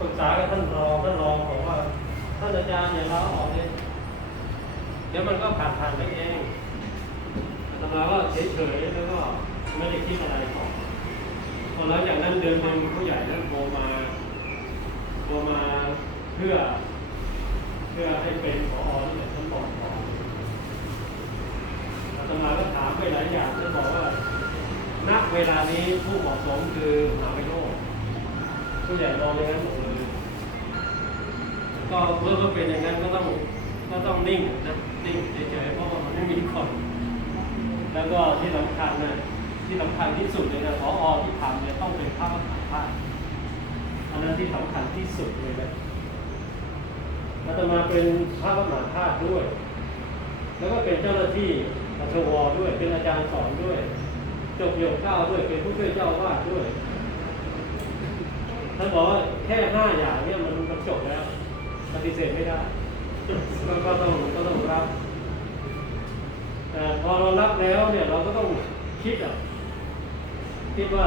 ปรึกษากับท่านรองท่านรองบอกว่าท่านอาจารย์อย่าลาออกเลยเดี๋ยวมันก็ผ่านผ่านไปเองอาตมาก็เฉยๆแล้วก็ไม่ได้คิดอะไรต่อพอหลังจากนั้นเดือนหนึ่งผู้ใหญ่ท่านโทรมาโทรมาเพื่อ เพื่อให้เป็นผอที่ไหนท่านบอกก่อนอาตมาก็ถามไปหลายอย่างท่านบอกว่าณเวลานี้ผู้เหมาะสมคือมหาวิโรจน์ผู้ใหญ่รองอย่างนั้นหม ก็เมื่อเขาเป็นอย่างนั้นก็ต้องก็ต้องนิ่งนะนิ่งเฉยๆเพราะว่ามันไม่มีคนแล้วก็ที่สำคัญนะที่สำคัญที่สุดเลยนะพออที่ทำเนี่ยต้องเป็นภาพถ่ายภาพอันนั้นที่สำคัญที่สุดเลยนะอาตมาเป็นภาพมหาธาตุด้วย แล้วก็เป็นเจ้าหน้าที่อชวด้วย เป็นอาจารย์สอนด้วย จบโยกเก้าด้วย เป็นผู้ช่วยเจ้าวาดด้วยท่านบอกว่าแค่ห้าอย่างเนี่ยมันมันจบแล้ว ปฏิเสธไม่ได้ก็ก็ต้องก็ต้องรับแต่พอเรารับแล้วเนี่ยเราก็ต้องคิดอะคิดว่า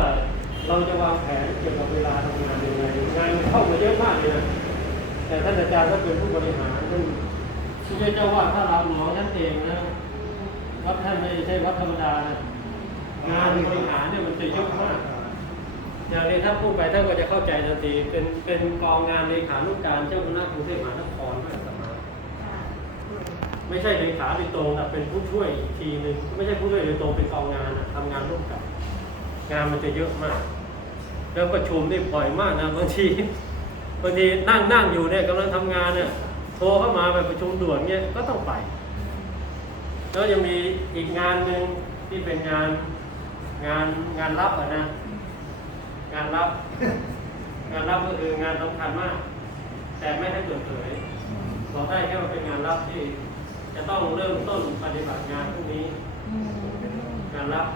เราจะวางแผนเกี่ยวกับเวลาทำงานยังไงงานเข้ามาเยอะมากเลยนะแต่ท่านอาจารย์ก็เป็นผู้บริหารท่านผู้ช่วยเจ้าอาวาถ้าเราหมอท่านเองนะวัดท่านไม่ใช่วัดธรรมดานะงานบริหารเนี่ยมันจะเยอะมาก อย่างนี้ถ้าพูดไปท่านก็จะเข้าใจทันทีเป็นเป็นกองงานเลขานุการเจ้าคณะกรุงเทพมหานครด้วยสมาไม่ใช่เลขาโดยตรงแต่เป็นผู้ช่วยอีกทีหนึ่งไม่ใช่ผู้ช่วยโดยตรงเป็นกองงานอะทำงานร่วมกัน งานมันจะเยอะมาก แล้วประชุมนี่บ่อยมากนะบางทีบางทีนั่งนั่งอยู่เนี่ยกำลังทำงานเนี่ยโทรเข้ามาแบบประชุมด่วนเนี่ยก็ต้องไป แล้วยังมีอีกงานหนึ่งที่เป็นงานงานงานรับอะนะ งานรับ งานรับก็คืองานสำคัญมาก แต่ไม่ให้เปิดเผยบอกได้แค่ว่าเป็นงานรับที่ จะต้องเริ่มต้นปฏิบัติงานพวกนี้ งานรับ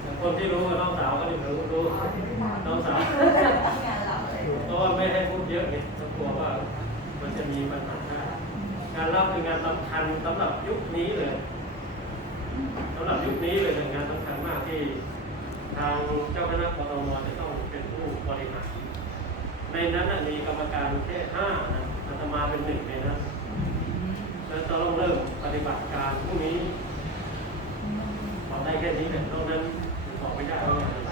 แต่คนที่รู้ก็น้องสาวก็ดีรู้รู้น้องสาวเพราะว่าไม่ให้พูดเยอะไงก็กลัวว่ามันจะมีปัญหาได้งานรับเป็นงานสำคัญสำหรับยุคนี้เลยสำหรับยุคนี้เลยเป็นงานสำคัญมากที่ทางเจ้าคณะกรมจะต้องเป็นผู้บริหาร ในนั้นมีกรรมการแค่ห้านะอาตมาเป็นหนึ่งในนั้นแล้วต้องเริ่มปฏิบัติการพรุ่งนี้ขอได้แค่นี้แหละนอกนั้นบอกไม่ได้ว่างานอะไร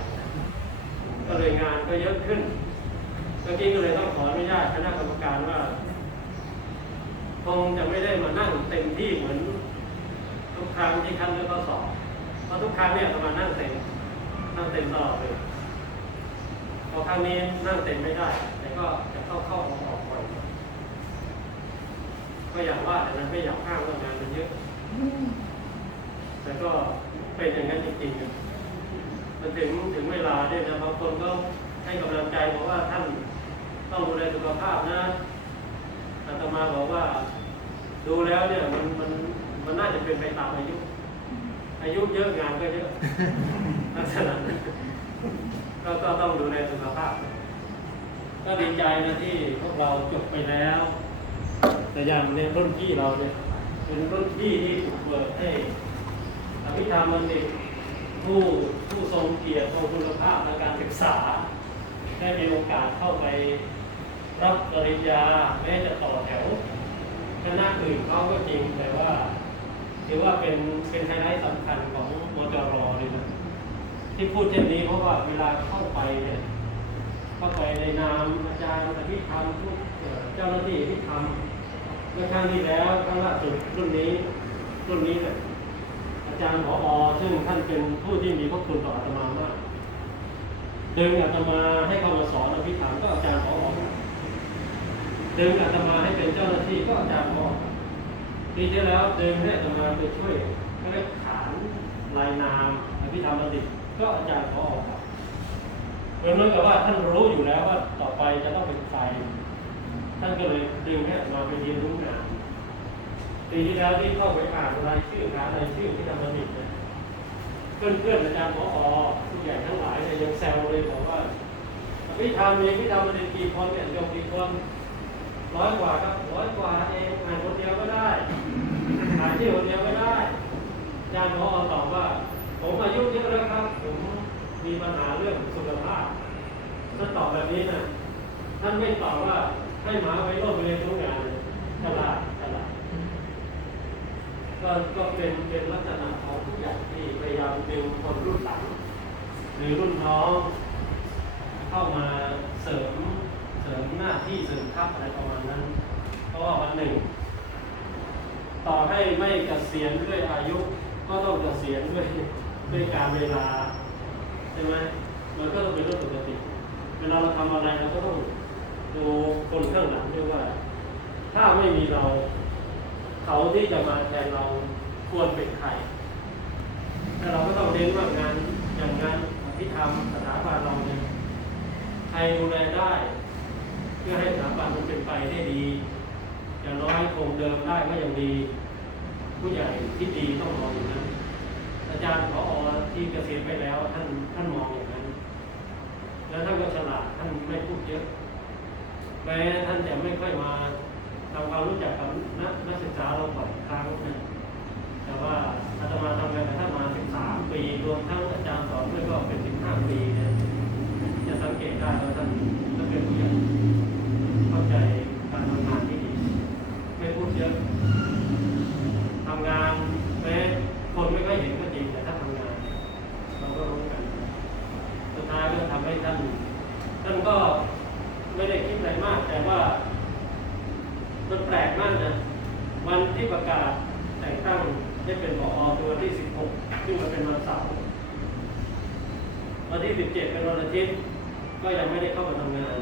ก็เลยงานก็เยอะขึ้นเมื่อกี้ก็เลยต้องขออนุญาตคณะกรรมการว่าคงจะไม่ได้มานั่งเต็มที่เหมือนทุกครั้งที่คัดเลือกสอบเพราะทุกครั้งเนี่ยประมาณนั่งเต็มนั่งเต็มตลอดเลย พอครั้งนี้นั่งเต็มไม่ได้แต่ก็จะเข้าเข้าออกออกบ่อยก็อย่างว่าแต่นั้นไม่อยากข้ามว่างานมันเยอะ แต่ก็เป็นอย่างนั้นจริงๆอะมันถึงถึงเวลาเนี่ยนะบางคนก็ให้กำลังใจบอกว่าท่านต้องดูแลสุขภาพนะอาตมาบอกว่า ดูแล้วเนี่ยมันมันมันน่าจะเป็นไปตามอายุ อายุเยอะงานก็เยอะลักษณะนั้น ก็ก็ต้องดูแลสุขภาพ ก็ดีใจนะที่พวกเราจบไปแล้ว แต่อย่างเนี่ยรุ่นพี่เราเนี่ยเป็นรุ่นพี่ที่ถูกเปิดให้อภิธรรมบัณฑิตผู้ผู้ทรงเกียรติทรงคุณภาพทางการศึกษา ได้มีโอกาสเข้าไปรับปริญญาแม้จะต่อแถวคณะอื่นเขาก็จริงแต่ว่าถือว่าเป็นเป็นไฮไลท์สำคัญของมจรเลยนะ ที่พูดเช่นนี้เพราะว่าเวลาเข้าไปเนี่ยเข้าไปในนามอาจารย์อภิธรรมทุกเจ้าหน้าที่อภิธรรมเมื่อครั้งที่แล้วครั้งล่าสุดรุ่นนี้รุ่นนี้เนี่ยอาจารย์ผออซึ่งท่านเป็นผู้ที่มีพระคุณต่ออาตมามากดึงอาตมาให้เข้ามาสอนอภิธรรมก็อาจารย์ผออดึงอาตมาให้เป็นเจ้าหน้าที่ก็อาจารย์ผอปีที่แล้วเดินให้อาตมาไปช่วยก็ได้ขานลายนามอภิธรรมบัณฑิต ก็อาจารย์เขาออกครับเหมือนเหมือนกับว่าท่านรู้อยู่แล้วว่าต่อไปจะต้องเป็นใครท่านก็เลยดึงให้อาตมาไปเรียนรู้งานปีที่แล้วที่เข้าไปอ่านรายชื่อหารายชื่ออภิธรรมบัณฑิตเนี่ยเพื่อนๆอาจารย์พอผู้ใหญ่ทั้งหลายเนี่ยยังแซวเลยบอกว่าอภิธรรมมีอภิธรรมบัณฑิตกี่คนเนี่ยยมกี่คนร้อยกว่าครับร้อยกว่าเองอ่านคนเดียวก็ได้อ่านที่คนเดียวก็ได้อาจารย์พอตอบว่า ผมอายุเยอะแล้วครับ ผมมีปัญหาเรื่องสุขภาพถ้าตอบแบบนี้นะท่านไม่ตอบว่าให้หมาไปร่วมเรียนรู้งานเลยฉลาดฉลาดก็ก็เป็นเป็นลักษณะของทุกอย่างที่พยายามดึงคนรุ่นหลังหรือรุ่นน้องเข้ามาเสริมเสริมหน้าที่เสริมทัพอะไรประมาณนั้น เพราะว่าวันหนึ่ง ต่อให้ไม่เกษียณด้วยอายุ ก็ต้องเกษียณด้วย ด้วยการเวลาใช่ไหมมันก็ต้องเป็นเรื่องปกติเวลาเราทำอะไรเราก็ต้องดูคนข้างหลังด้วยว่า ถ้าไม่มีเรา เขาที่จะมาแทนเราควรเป็นใครแต่เราก็ต้องเน้นว่างานอย่างงานที่ทำสถาบันเราเนี่ยใครดูแลได้ เพื่อให้สถาบันมันเป็นไปได้ดี อย่างน้อยคงเดิมได้ก็ยังดี ผู้ใหญ่ที่ดีต้องมองอย่างนั้น อาจารย์พอที่เกษียณไปแล้ว ท่านท่านมองอย่างนั้น แล้วท่านก็ฉลาดท่านไม่พูดเยอะแม้ท่านจะไม่ค่อยมาทำความรู้จักกับนักนักศึกษาเราบ่อยครั้งนะแต่ว่าอาตมาทำงานกับท่านมา13ปีรวมทั้งอาจารย์สอนด้วยก็เป็น15ปีเนี่ยจะสังเกตได้ว่าท่านท่านเป็นผู้ใหญ่เข้าใจการทำงานที่ดี ไม่พูดเยอะทำงานแม้คนไม่ค่อยเห็นก็จริงแต่ถ้าทำงาน เราก็รู้กัน สุดท้ายก็ทำให้ท่าน ท่านก็ไม่ได้คิดอะไรมาก แต่ว่ามันแปลกมากนะ วันที่ประกาศแต่งตั้งให้เป็นผอคือวันที่ 16 ซึ่งมันเป็นวันเสาร์วันที่ 17 เป็นวันอาทิตย์ ก็ยังไม่ได้เข้ามาทำงาน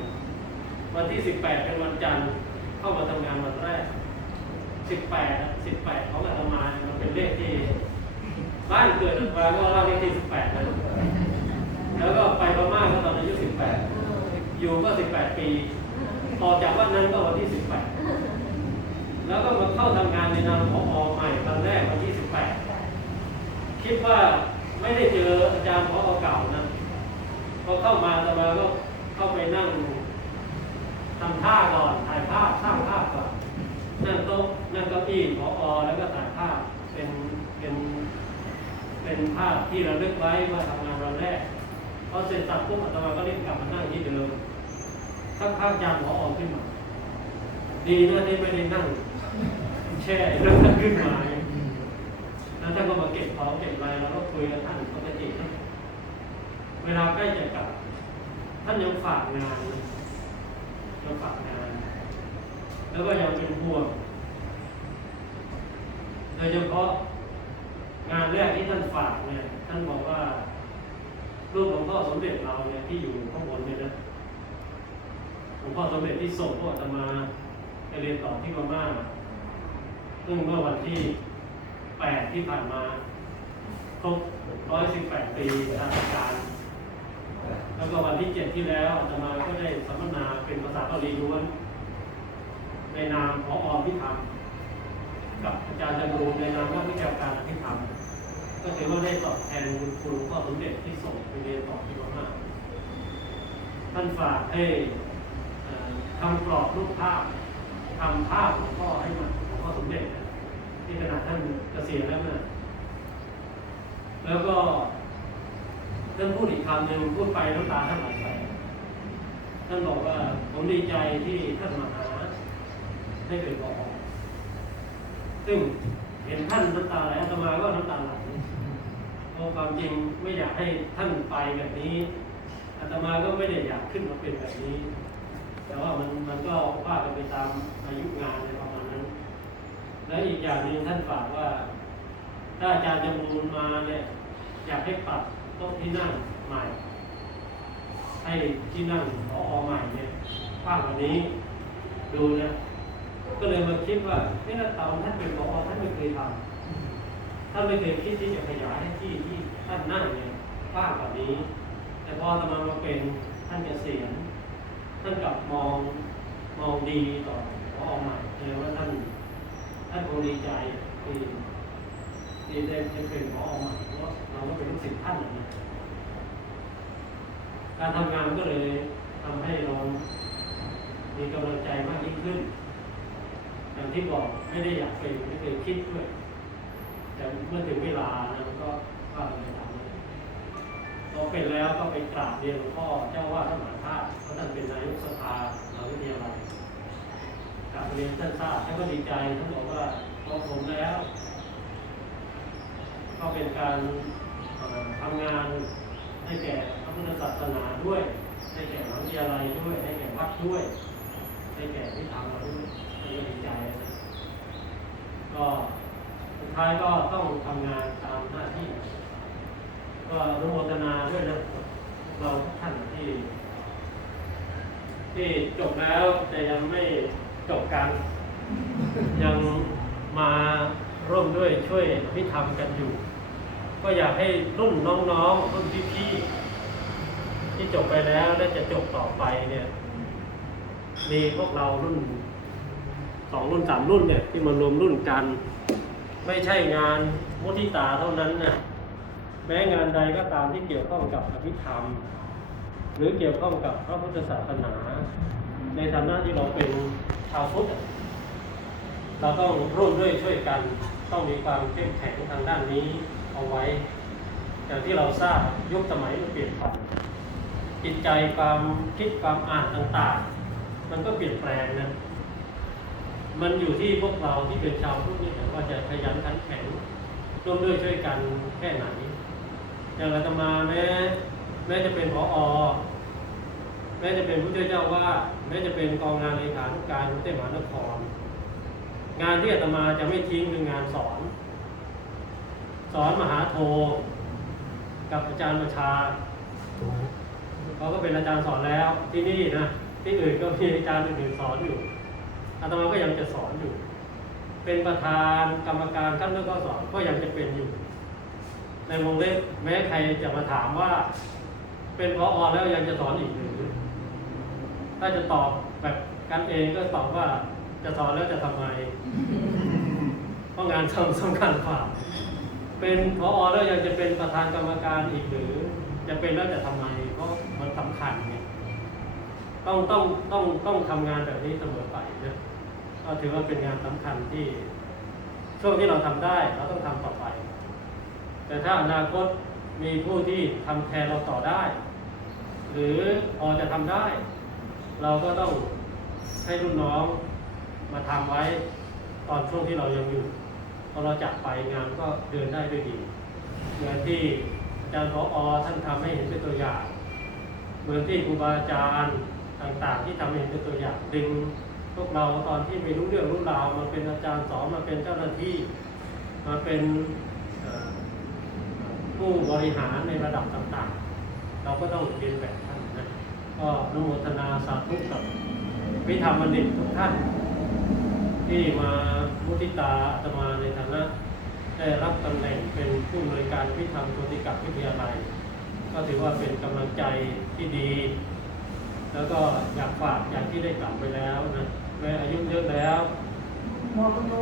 วันที่ 18 เป็นวันจันทร์ เข้ามาทำงานวันแรก 18 18ของอาตมาเนี่ยมันเป็นเลขที่บ้านเกิดมาก็เล่าเลขที่ 18นะแล้วก็ไปพม่าก็ตอนอายุ 18 อยู่ก็ 18 ปีออกจากวันนั้นก็วันที่ 18 แล้วก็มาเข้าทำงานในนามผออใหม่วันแรกวันที่ 18 คิดว่าไม่ได้เจออาจารย์ผอเก่านะพอเข้ามาตมาก็เข้าไปนั่งทำท่าก่อนถ่ายภาพสร้างภาพก่อนนั่งโต๊ะนั่งเก้าอี้ผออแล้วก็ถ่ายภาพเป็นเป็นเป็นภาพที่เระลึกไว้ว่าทำงานวันแรกพอเสร็จสับปุ๊บอาตมาก็รีบกลับมานั่งที่เดิม สักพักอาจารย์ผอขึ้นมา ดีนะที่ไม่ได้นั่ง แช่แล้วท่านขึ้นมาแล้วท่านก็มาเก็บของเก็บอะไรแล้วก็คุยกับท่านปกติเวลาใกล้จะกลับ ท่านยังฝากงานยังฝากงาน แล้วก็ยังเป็นห่วงโดยเฉพาะงานแรกที่ท่านฝากเนี่ย ท่านบอกว่ารูปหลวงพ่อสมเด็จเราเนี่ยที่อยู่ข้างบนเนี่ยนะ หลวงพ่อสมเด็จที่ส่งพวกอาตมาไปเรียนต่อที่พม่าซึ่งเมื่อวันที่แปดที่ผ่านมาครบร้อยสิบแปดปีทางการ แล้วก็วันที่เจ็ดที่แล้วอาตมาก็ได้สัมมนาเป็นภาษาบาลีล้วนในนามขออพิธรรม กับอาจารย์จันรูในนามนักวิชาการอภิธรรม ก็ถือว่าได้ตอบแทนคุณครูหลวงพ่อสมเด็จที่ส่งไปเรียนต่อที่พม่าท่านฝากให้ ทำกรอบรูปภาพทำภาพหลวงพ่อให้มันหลวงพ่อสมเด็จนะที่ขนาดท่านเกษียณแล้วนะแล้วก็ท่านพูดอีกคำหนึ่งพูดไปน้ำตาท่านไหลไปท่านบอกว่าผมดีใจที่ท่านมาหาได้เป็นผอซึ่งเห็นท่านน้ำตาไหลอาตมาก็น้ำตาไหลเพราะความจริงไม่อยากให้ท่านไปแบบนี้อาตมาก็ไม่ได้อยากขึ้นมาเป็นแบบนี้ แต่ว่ามันมันก็ว่ากันไปตามอายุงานในประมาณนั้น และอีกอย่างหนึ่งท่านฝากว่า ถ้าอาจารย์จำรูนมาเนี่ยอยากให้ปรับโต๊ะที่นั่งใหม่ ให้ที่นั่งพอใหม่เนี่ยกว้างกว่านี้ดูนะก็เลยมาคิดว่าที่นั่นตอนท่านเป็นพอท่านไม่เคยทำท่านไม่เคยคิดที่จะขยายให้ที่ที่ท่านนั่งเนี่ยกว้างกว่านี้ แต่พอตมามาเป็นท่านเกษียณานกลับมองมองดีต่อพอใหม่เลยว่าท่านท่านคงดีใจที่ที่ได้ได้เป็นพอใหม่เพราะเราก็เป็นลูกศิษย์ท่านนะการทำงานก็เลยทำให้เรามีกำลังใจมากยิ่งขึ้น อย่างที่บอกไม่ได้อยากเป็นไม่เคยคิดด้วยแต่เมื่อถึงเวลานะมันก็ว่าไปตามนั้นพอเป็นแล้วก็ไปกราบเรียนหลวงพ่อเจ้าว่าพระมหาธาตุ เพราท่านเป็นนายกสภาเราวิทยาลัยกลับเรียนท่านทราบท่านก็ดีใจท่านบอกว่าพอผมแล้ว ก็เป็นการทำงานให้แก่พระพุทธศาสนาด้วย ให้แก่มหาวิทยาลัยด้วย ให้แก่วัดด้วย ให้แก่ที่ทำเราด้วยท่านก็ดีใจก็สุดท้ายก็ต้องทำงานตามหน้าที่ ก็อนุโมทนาด้วยนะเราทุกท่านที่ ที่จบแล้วแต่ยังไม่จบกัน ยังมาร่วมด้วยช่วยพิธรรมกันอยู่ ก็อยากให้รุ่นน้องๆรุ่นพี่ๆที่จบไปแล้วและจะจบต่อไปเนี่ย มีพวกเรารุ่นสองรุ่นสามรุ่นเนี่ยที่มารวมรุ่นกัน ไม่ใช่งานมุทิตาเท่านั้นนะแม้งานใดก็ตามที่เกี่ยวข้องกับอภิธรรม หรือเกี่ยวข้องกับพระพุทธศาสนา ในฐานะที่เราเป็นชาวพุทธเราต้องร่วมด้วยช่วยกันต้องมีความเข้มแข็งทางด้านนี้เอาไว้ อย่างที่เราทราบยุคสมัยมันเปลี่ยนผันจิตใจความคิดความอ่านต่างๆ มันก็เปลี่ยนแปลงนะมันอยู่ที่พวกเราที่เป็นชาวพุทธนี่แหละว่าจะขยันขันแข็งร่วมด้วยช่วยกันแค่ไหนอย่างเราจะมาแม้แม้จะเป็นผออ แม้จะเป็นผู้ช่วยเจ้าว่าดแม้จะเป็นกองงานเลขานุการกรุงเทพมหานคร งานที่อาตมาจะไม่ทิ้งคืองานสอน สอนมหาโท กับอาจารย์ประชาเขาก็เป็นอาจารย์สอนแล้วที่นี่นะที่อื่นก็มีอาจารย์อื่นสอนอยู่อาตมาก็ยังจะสอนอยู่ เป็นประธานกรรมการขั้นเลือกก็สอนก็ยังจะเป็นอยู่ ในวงเล็บแม้ใครจะมาถามว่า เป็นพออแล้วยังจะสอนอีกหรือ ถ้าจะตอบแบบกันเองก็ตอบว่าจะสอนแล้วจะทำไม เพราะงานสำสำคัญกว่า เป็นพออแล้วยังจะเป็นประธานกรรมการอีกหรือ จะเป็นแล้วจะทำไม เพราะมันสำคัญไงต้องต้องต้องต้องทำงานแบบนี้เสมอไปนะก็ถือว่าเป็นงานสำคัญที่ ช่วงที่เราทำได้เราต้องทำต่อไป แต่ถ้าอนาคตมีผู้ที่ทำแทนเราต่อได้ หรือพอจะทำได้ เราก็ต้องให้รุ่นน้องมาทำไว้ตอนช่วงที่เรายังอยู่พอเราจากไปงานก็เดินได้ด้วยดีเหมือนที่อาจารย์พออท่านทำให้เห็นเป็นตัวอย่างเหมือนที่ครูบาอาจารย์ต่างๆ ที่ทำให้เห็นเป็นตัวอย่างดึงพวกเราตอนที่ไม่รู้เรื่องรู้ราวมาเป็นอาจารย์สอนมาเป็นเจ้าหน้าที่มาเป็นผู้บริหารในระดับต่างๆ เราก็ต้องเรียนแบบท่านนะ ก็อนุโมทนาสาธุกับวิธรรมบัณฑิตทุกท่าน ที่มามุทิตาอาตมาในฐานะ ได้รับตำแหน่งเป็นผู้อำนวยการพิธรรมโชติกับวิทยาลัย ก็ถือว่าเป็นกำลังใจที่ดี แล้วก็อยากฝากอย่างที่ได้กล่าวไปแล้วนะแม้อายุเยอะแล้วมองดู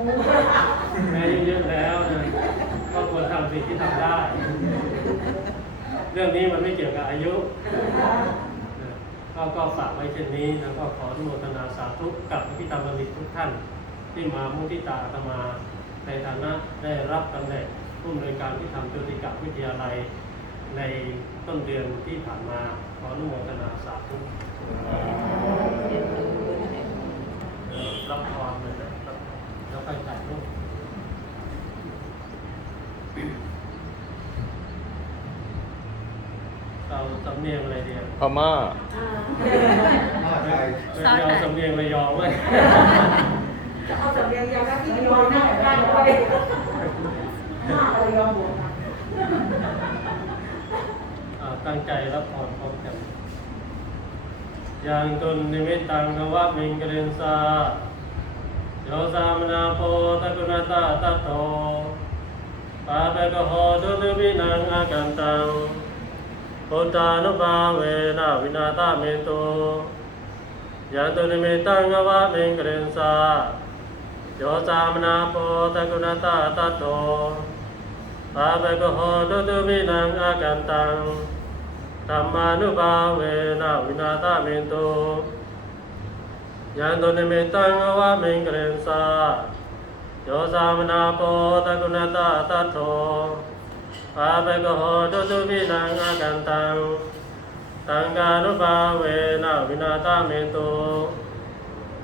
แม้อายุเยอะแล้วนะก็ควรทำสิ่งที่ทำได้ เรื่องนี้มันไม่เกี่ยวกับอายุนะ ก็ก็ฝากไว้เช่นนี้แล้วก็ขออนุโมทนาสาธุกับพิธรรมบัณฑิตทุกท่าน ที่มามุทิตาอาตมา ในฐานะได้รับตำแหน่งผู้อำนวยการที่ทำจุติกวิทยาลัย ในต้นเดือนที่ผ่านมาขออนุโมทนาสาธุรับพรเลยนะแล้วไปถ่ายรูปเราสำเนียงอะไรเดียวพม่า อ่าไม่ไม่เอาสำเนียงระยองไว้จะเอาสำเนียงยาวนะที่ยอมได้ได้ด้วยมากเลยยอมหมดนะตั้งใจรับพรพร้อมกันยังตุนนิมิตตังนวะมิงกเรนสาโยสามนาโพตะกุณตาตัตโตปาเปกโหตุตุวินังอากันตัง พุทธานุภาเวนะวินาตาเมโตยังตุนิมิตังนวะมิงกเรนสาโยสามนาโพตะกุณตาตัตโตปาเปกโหตุตุวินังอากันตังธรรมานุภาเวนะวินาตาเมนโตยันตุนิมิตังอวะมิงกเรนสาโยสามนาโปตะกุณตาตัตโต ปาเปกโหตุตุวินังอากันตัง ตังกานุภาเวนะวินาตาเมนโต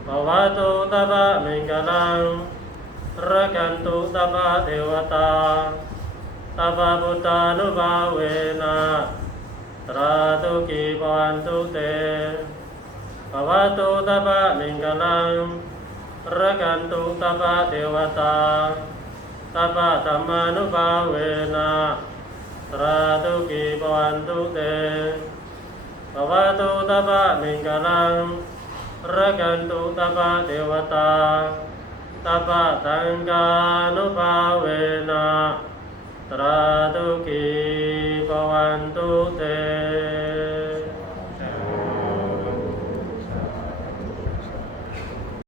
ภวะตุตบะมิงกลังรักันตุตบะเทวตาตบะพุทานุภาเวนะตราตุกีปวันตุเตภวะตุตบะมิงกลังรักันตุตบะเทวตา ตปะธรรมานุภาเวนะตราตุกีปวันตุเตภวตุตปะมิงกลังรักันตุตปะเทวตาตปะตังกานุภาเวนะตราตุกีปวันตุเต